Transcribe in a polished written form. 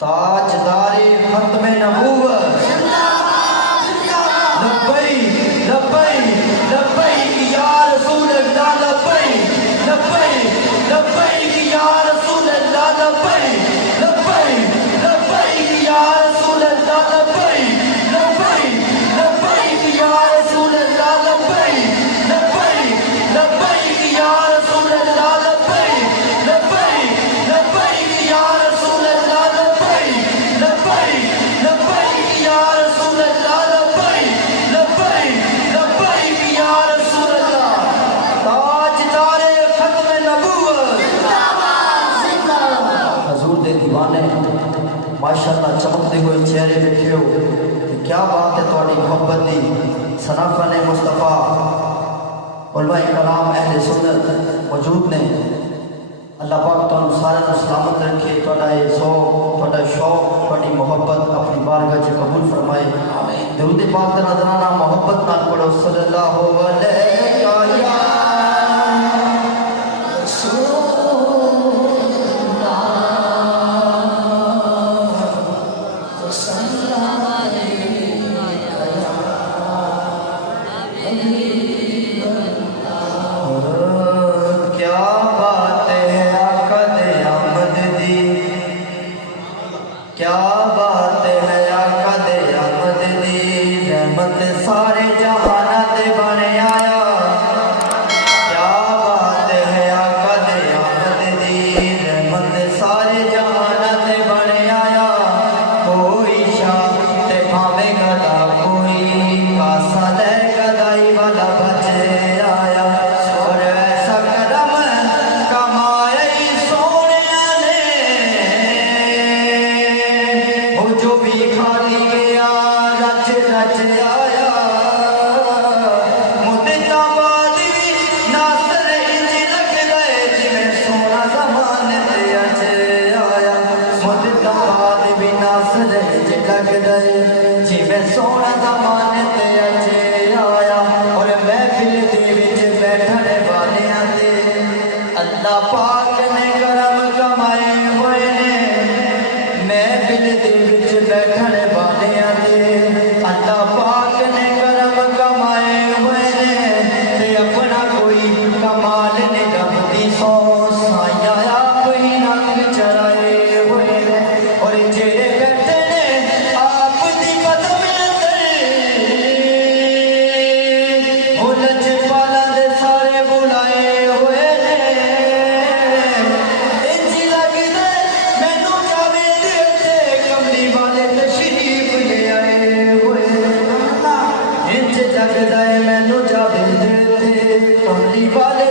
ताजदारे खत्म नबूवत लब्बैक लब्बैक लब्बैक या रसूल अल्लाह लब्बैक लब्बैक लब्बैक या रसूल अल्लाह लब्बैक लब्बैक लब्बैक या रसूल अल्लाह लब्बैक लब्बैक लब्बैक या रसूल अल्लाह लब्बैक लब्बैक लब्बैक या रसूल अल्लाह लब्बैक लब्बैक लब्बैक या रसूल अल्लाह लब्बैक लब्बैक लब्बैक या रसूल अल्लाह लब्बैक लब्बैक लब्बैक या रसूल अल्लाह। ताजदारे खत्म नबूवत हजूर दे दीवाने माशाअल्लाह चमकते हुए चेहरे बैठे हो, क्या बात है थोड़ी मोहब्बत दी सनाफन मुस्तफ़ा उलमा कलाम अहले सुन्नत मौजूद ने। अल्लाह पाक तुहानू सारे सलामत रखे, तुहाडा ये शौक तुहाडी मोहब्बत अपनी बारगाह च कबूल फरमाए। दरूद पाक दा नज़राना मोहब्बत नाल पढ़ो सल्लल्लाहु अलैहि या क्या बात है आका दे आमद दी, रहमत सारे जहाना दे बने आया। क्या बात है आका दे आमद दी, रहमत सारे जहाना दे बने आया। कोई शाह ते भावे गदा, कोई कासा ले गदाई वाला बचे आया। और ऐसा करम कमाया सोने ने जो भी खाली गया रच रच आया। मुद्दता बाद भी नासर इंज लग गए, जिमें सोना ज़माने ते अच आया। मुद्दता बाद भी नासर इंज लग गए, जिमें सोना ज़माने ते अच आया। और महफिल दे विच बैठने वालियां ते अल्लाह पाक ने करम कमाए हुए ने। महफिल दे विच बैठने वालियां ते अल्लाह पाक ने करम कमाए हुए ने। ते अपना कोई कमाल ने रबदी सौ साया आप ही रंग चराए हुए ने। और जेड़े बैठे ने आप दी कदम अंदर, ओ लजपाला दे सारे बुलाए हुए ने। इंज लगदा मैनू जावे दे कमली वाले तशरीफ ले आए हुए। इंज लगदा मैनू जावे दे कमली वाले